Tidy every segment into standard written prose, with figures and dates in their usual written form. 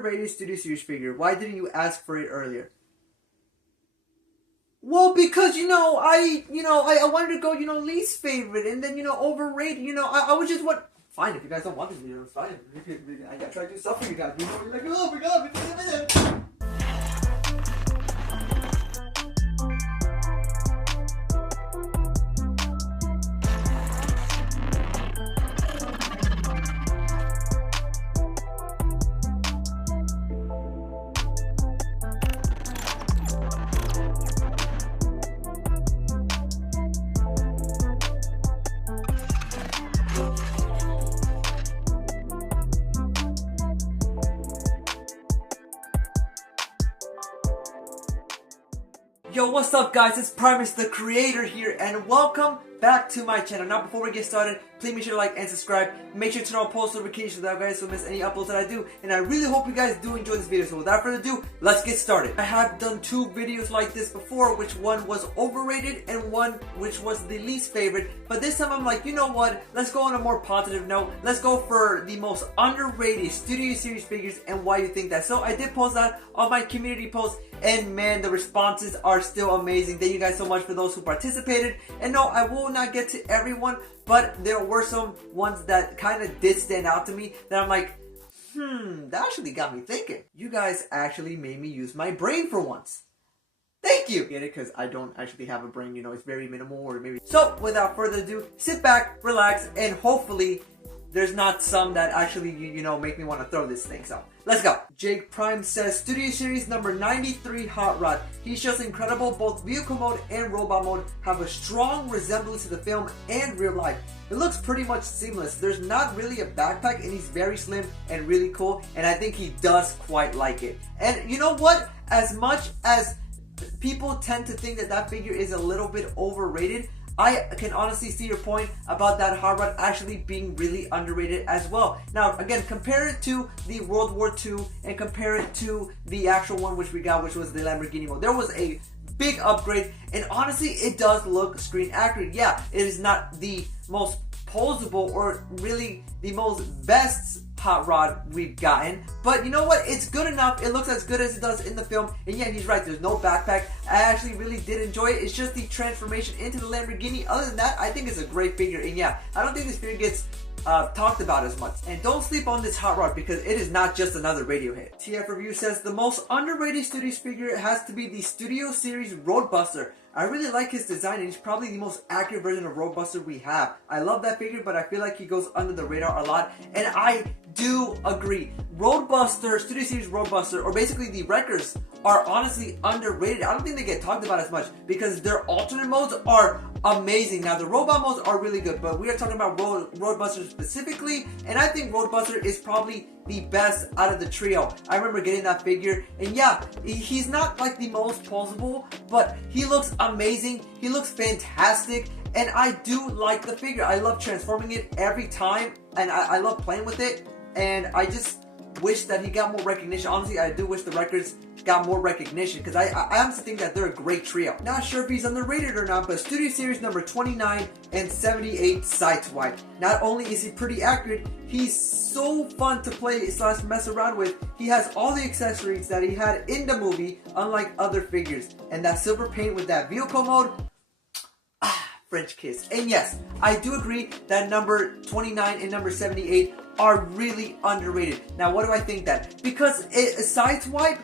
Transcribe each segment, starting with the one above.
underrated Studio Series figure. Why didn't you ask for it earlier? Well, because, I wanted to go, least favorite, and then, overrated, I was just what. Fine, if you guys don't want this video, it's fine. I gotta try to do stuff for you guys. You're like, oh my god. Yo, what's up guys, it's Primus the Creator here, and welcome back to my channel. Now before we get started, please make sure to like and subscribe. Make sure to turn on post notifications so that you guys don't miss any uploads that I do. And I really hope you guys do enjoy this video. So without further ado, let's get started. I have done two videos like this before, which one was overrated and one which was the least favorite. But this time I'm like, you know what, let's go on a more positive note. Let's go for the most underrated Studio Series figures and why you think that. So I did post that on my community post, and man, the responses are still amazing. Thank you guys so much for those who participated. And no, I will not get to everyone, but there were some ones that kind of did stand out to me that I'm like, that actually got me thinking. You guys actually made me use my brain for once. Thank you! Get it? Because I don't actually have a brain, it's very minimal, or maybe. So, without further ado, sit back, relax, and hopefully there's not some that actually, make me want to throw this thing. So, let's go. Jake Prime says, Studio Series number 93 Hot Rod. He's just incredible. Both vehicle mode and robot mode have a strong resemblance to the film and real life. It looks pretty much seamless. There's not really a backpack, and he's very slim and really cool, and I think he does quite like it. And you know what? As much as people tend to think that figure is a little bit overrated, I can honestly see your point about that Hot Rod actually being really underrated as well. Now, again, compare it to the World War II and compare it to the actual one which we got, which was the Lamborghini mode. There was a big upgrade, and honestly, it does look screen accurate. Yeah, it is not the most posable or really the most best Hot Rod we've gotten, but you know what, it's good enough. It looks as good as it does in the film, and yeah, he's right, there's no backpack. I actually really did enjoy it. It's just the transformation into the Lamborghini. Other than that, I think it's a great figure, and yeah, I don't think this figure gets talked about as much. And don't sleep on this Hot Rod, because it is not just another radio hit. TF Review says, the most underrated Studio figure has to be the Studio Series Roadbuster. I really like his design, and he's probably the most accurate version of Roadbuster we have. I love that figure, but I feel like he goes under the radar a lot, and I do agree. Roadbuster, Studio Series Roadbuster, or basically the Wreckers, are honestly underrated. I don't think they get talked about as much because their alternate modes are amazing. Now, the robot modes are really good, but we are talking about Roadbuster specifically, and I think Roadbuster is probably the best out of the trio. I remember getting that figure, and yeah, he's not like the most posable, but he looks amazing. He looks fantastic, and I do like the figure. I love transforming it every time, and I love playing with it, and I just wish that he got more recognition. Honestly, I do wish the Wreckers got more recognition, because I honestly think that they're a great trio. Not sure if he's underrated or not, but Studio Series number 29 and 78 Sideswipe. Not only is he pretty accurate, he's so fun to play / mess around with. He has all the accessories that he had in the movie, unlike other figures. And that silver paint with that vehicle mode, French kiss. And yes, I do agree that number 29 and number 78 are really underrated. Now, what do I think that? Because Sideswipe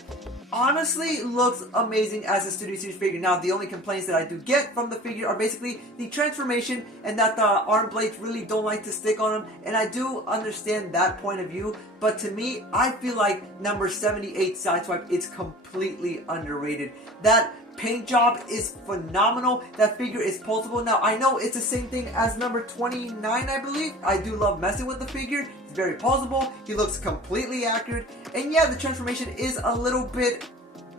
honestly looks amazing as a Studio Series figure. Now, the only complaints that I do get from the figure are basically the transformation and that the arm blades really don't like to stick on him, and I do understand that point of view, but to me, I feel like number 78 Sideswipe is completely underrated. That paint job is phenomenal. That figure is posable. Now, I know it's the same thing as number 29, I believe. I do love messing with the figure. It's very posable. He looks completely accurate. And yeah, the transformation is a little bit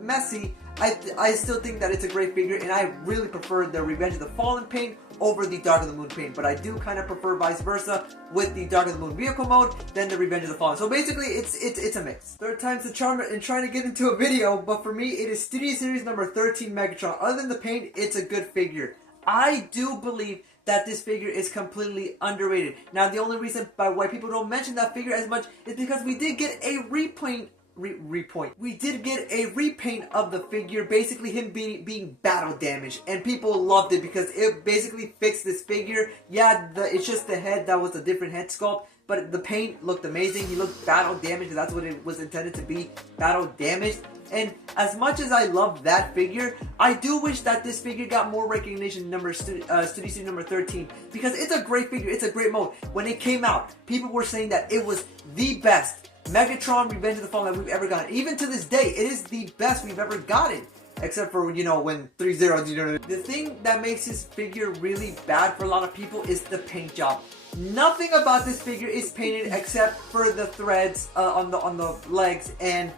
messy. I still think that it's a great figure, and I really prefer the Revenge of the Fallen paint over the Dark of the Moon paint, but I do kind of prefer vice versa with the Dark of the Moon vehicle mode than the Revenge of the Fallen. So basically, it's a mix. Third time's the charm in trying to get into a video, but for me, it is Studio Series number 13 Megatron. Other than the paint, it's a good figure. I do believe that this figure is completely underrated. Now, the only reason why people don't mention that figure as much is because we did get a repaint repoint. We did get a repaint of the figure, basically him being battle damaged, and people loved it because it basically fixed this figure. Yeah, it's just the head that was a different head sculpt, but the paint looked amazing. He looked battle damaged, that's what it was intended to be, battle damaged. And as much as I love that figure, I do wish that this figure got more recognition, Studio Series number 13, because it's a great figure, it's a great mold. When it came out, people were saying that it was the best Megatron Revenge of the Fallen that we've ever gotten. Even to this day, it is the best we've ever gotten. Except for, you know, when 3-0, you know. The thing that makes this figure really bad for a lot of people is the paint job. Nothing about this figure is painted except for the threads on the legs and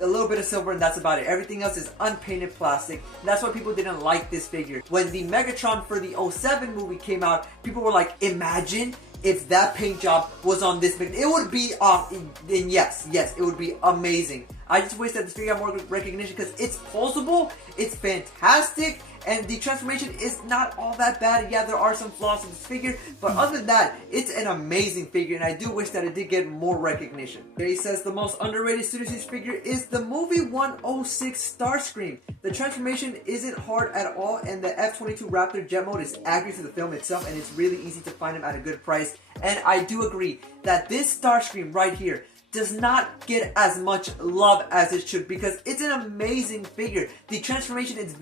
a little bit of silver, and that's about it. Everything else is unpainted plastic. And that's why people didn't like this figure. When the Megatron for the 07 movie came out, people were like, imagine if that paint job was on this figure. It would be and yes, it would be amazing. I just wish that this figure got more recognition because it's posable, it's fantastic, and the transformation is not all that bad. Yeah, there are some flaws in this figure, but other than that, it's an amazing figure, and I do wish that it did get more recognition. He says the most underrated Studio Series figure is the movie 106 Starscream. The transformation isn't hard at all, and the F-22 Raptor jet mode is accurate to the film itself, and it's really easy to find him at a good price. And I do agree that this Starscream right here does not get as much love as it should because it's an amazing figure. The transformation is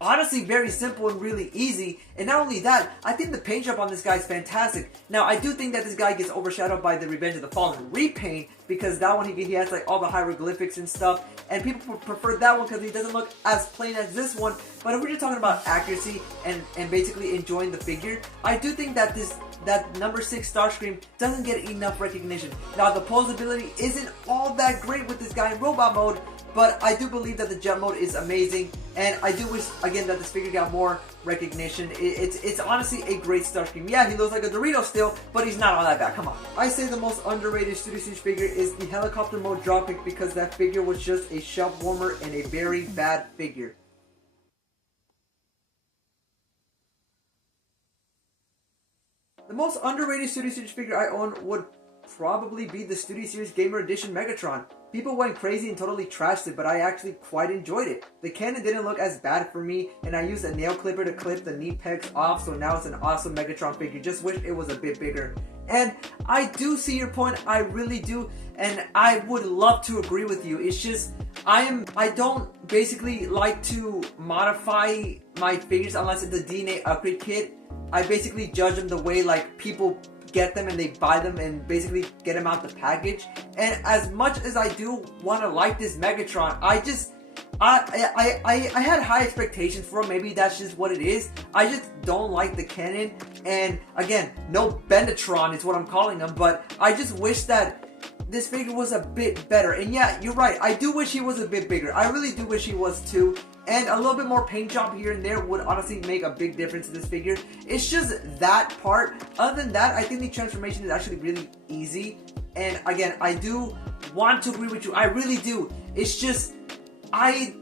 honestly very simple and really easy, and not only that, I think the paint job on this guy is fantastic. Now, I do think that this guy gets overshadowed by the Revenge of the Fallen repaint because that one he has like all the hieroglyphics and stuff, and people prefer that one because he doesn't look as plain as this one. But if we're just talking about accuracy and basically enjoying the figure, I do think that that number 6 Starscream doesn't get enough recognition. Now, the posability isn't all that great with this guy in robot mode, but I do believe that the jet mode is amazing, and I do wish, again, that this figure got more recognition. It's honestly a great Starscream. Yeah, he looks like a Dorito still, but he's not all that bad. Come on. I say the most underrated Studio Series figure is the helicopter mode drop pick because that figure was just a shelf warmer and a very bad figure. The most underrated Studio Series figure I own would probably be the Studio Series Gamer Edition Megatron. People went crazy and totally trashed it, but I actually quite enjoyed it. The cannon didn't look as bad for me, and I used a nail clipper to clip the knee pegs off, so now it's an awesome Megatron figure. Just wish it was a bit bigger. And I do see your point, I really do, and I would love to agree with you. It's just, I don't basically like to modify my figures unless it's a DNA upgrade kit. I basically judge them the way like people get them and they buy them and basically get them out the package. And as much as I do want to like this Megatron, I had high expectations for him. Maybe that's just what it is. I just don't like the cannon. And again, no Benetron is what I'm calling him, but I just wish that this figure was a bit better. And yeah, you're right, I do wish he was a bit bigger. I really do wish he was too. And a little bit more paint job here and there would honestly make a big difference in this figure. It's just that part. Other than that, I think the transformation is actually really easy. And again, I do want to agree with you. I really do. It's just, I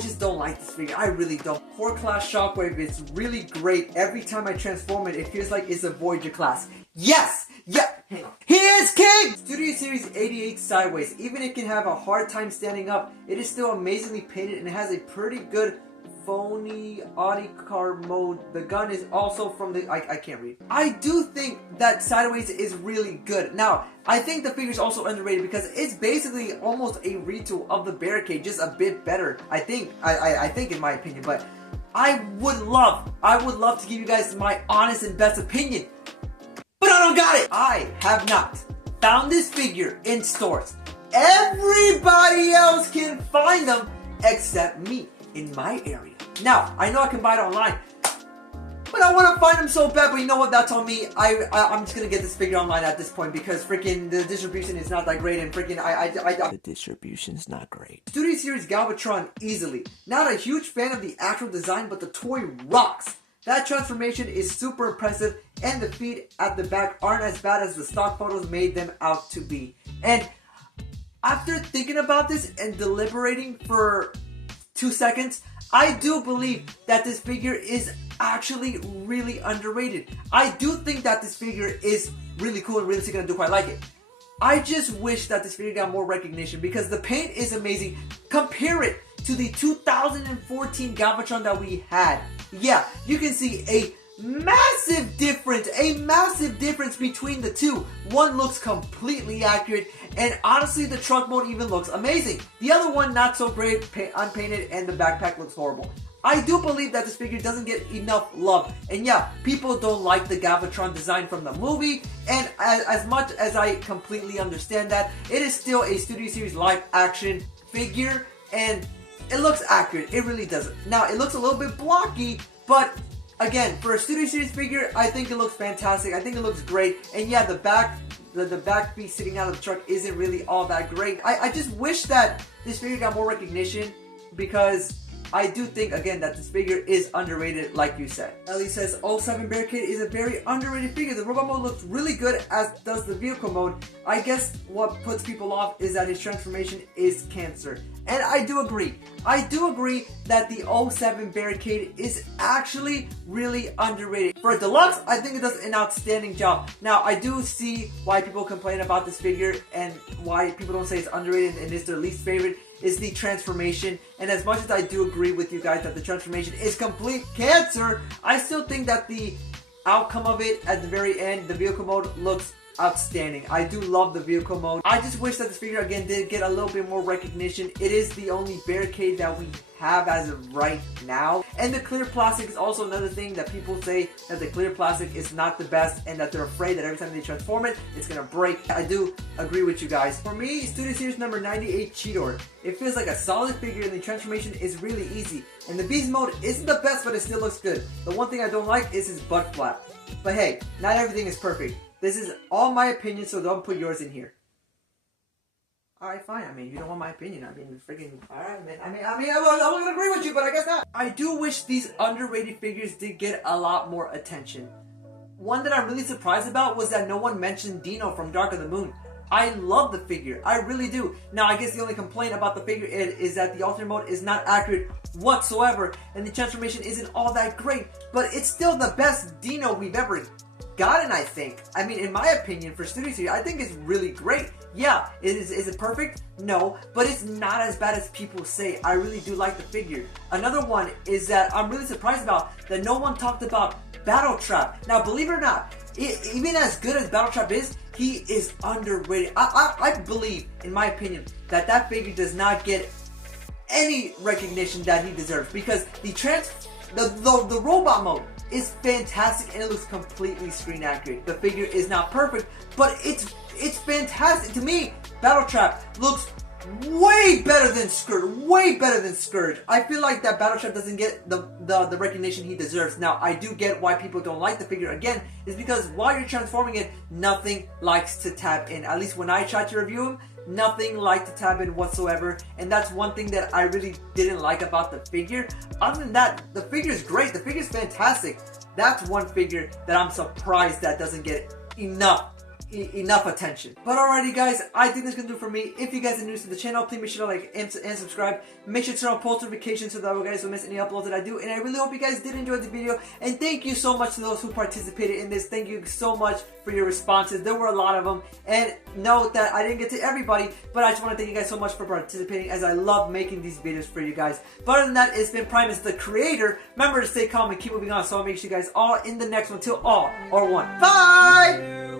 just don't like this figure. I really don't. Core class Shockwave is really great. Every time I transform it, it feels like it's a Voyager class. Yes! Yeah! He is king! Studio Series 88 Sideways. Even if it can have a hard time standing up, it is still amazingly painted and it has a pretty good phony Audi car mode. The gun is also from the... I can't read. I do think that Sideways is really good. Now, I think the figure is also underrated because it's basically almost a retool of the Barricade, just a bit better. I think in my opinion, but I would love to give you guys my honest and best opinion. But I don't got it! I have not found this figure in stores. Everybody else can find them except me in my area. Now, I know I can buy it online, but I want to find them so bad, but you know what, that's on me. I'm just gonna get this figure online at this point because freaking the distribution is not that great and freaking the distribution's not great. Studio Series Galvatron easily. Not a huge fan of the actual design, but the toy rocks. That transformation is super impressive, and the feet at the back aren't as bad as the stock photos made them out to be. And after thinking about this and deliberating for 2 seconds, I do believe that this figure is actually really underrated. I do think that this figure is really cool and realistic and I do quite like it. I just wish that this figure got more recognition because the paint is amazing. Compare it to the 2014 Galvatron that we had. Yeah, you can see a massive difference between the two. One looks completely accurate, and honestly the trunk mode even looks amazing. The other one not so great, unpainted, and the backpack looks horrible. I do believe that this figure doesn't get enough love, and yeah, people don't like the Galvatron design from the movie, and as much as I completely understand that, it is still a Studio Series live action figure, and it looks accurate. It really doesn't. Now, it looks a little bit blocky, but again, for a Studio Series figure, I think it looks fantastic. I think it looks great. And yeah, the back piece sitting out of the truck isn't really all that great. I just wish that this figure got more recognition because I do think, again, that this figure is underrated, like you said. Ellie says, 07 Barricade is a very underrated figure. The robot mode looks really good, as does the vehicle mode. I guess what puts people off is that his transformation is cancer. And I do agree. I do agree that the 07 Barricade is actually really underrated. For a deluxe, I think it does an outstanding job. Now, I do see why people complain about this figure and why people don't say it's underrated and it's their least favorite is the transformation. And as much as I do agree with you guys that the transformation is complete cancer, I still think that the outcome of it at the very end, the vehicle mode, looks outstanding. I do love the vehicle mode. I just wish that this figure again did get a little bit more recognition. It is the only Barricade that we have as of right now. And the clear plastic is also another thing that people say that the clear plastic is not the best and that they're afraid that every time they transform it, it's gonna break. I do agree with you guys. For me, Studio Series number 98 Cheetor. It feels like a solid figure and the transformation is really easy. And the beast mode isn't the best, but it still looks good. The one thing I don't like is his butt flap. But hey, not everything is perfect. This is all my opinion, so don't put yours in here. Alright, fine. I mean, you don't want my opinion. I mean, freaking... Alright, man. I mean, I wasn't gonna agree with you, but I guess not. I do wish these underrated figures did get a lot more attention. One that I'm really surprised about was that no one mentioned Dino from Dark of the Moon. I love the figure. I really do. Now, I guess the only complaint about the figure is that the alternate mode is not accurate whatsoever, and the transformation isn't all that great, but it's still the best Dino we've ever gotten, I think. I mean, in my opinion, for Studio Series, I think it's really great. Yeah, is it perfect? No, but it's not as bad as people say. I really do like the figure. Another one is that I'm really surprised about that no one talked about Battle Trap. Now, believe it or not, even as good as Battle Trap is, he is underrated. I believe, in my opinion, that figure does not get any recognition that he deserves because the robot mode is fantastic and it looks completely screen accurate. The figure is not perfect, but it's fantastic. To me, Battle Trap looks way better than Scourge. I feel like that Battle Trap doesn't get the recognition he deserves. Now, I do get why people don't like the figure. Again, is because while you're transforming it, nothing likes to tab in. At least when I tried to review him, nothing liked to tab in whatsoever, and that's one thing that I really didn't like about the figure. Other than that, the figure is great. The figure is fantastic. That's one figure that I'm surprised that doesn't get enough attention. But alrighty guys, I think that's gonna do it for me. If you guys are new to the channel, please make sure to like and subscribe. Make sure to turn on post notifications so that you guys don't miss any uploads that I do. And I really hope you guys did enjoy the video. And thank you so much to those who participated in this. Thank you so much for your responses. There were a lot of them. And note that I didn't get to everybody, but I just want to thank you guys so much for participating, as I love making these videos for you guys. But other than that, it's been Primus the Creator. Remember to stay calm and keep moving on. So I'll make sure you guys all in the next one till all are one. Bye!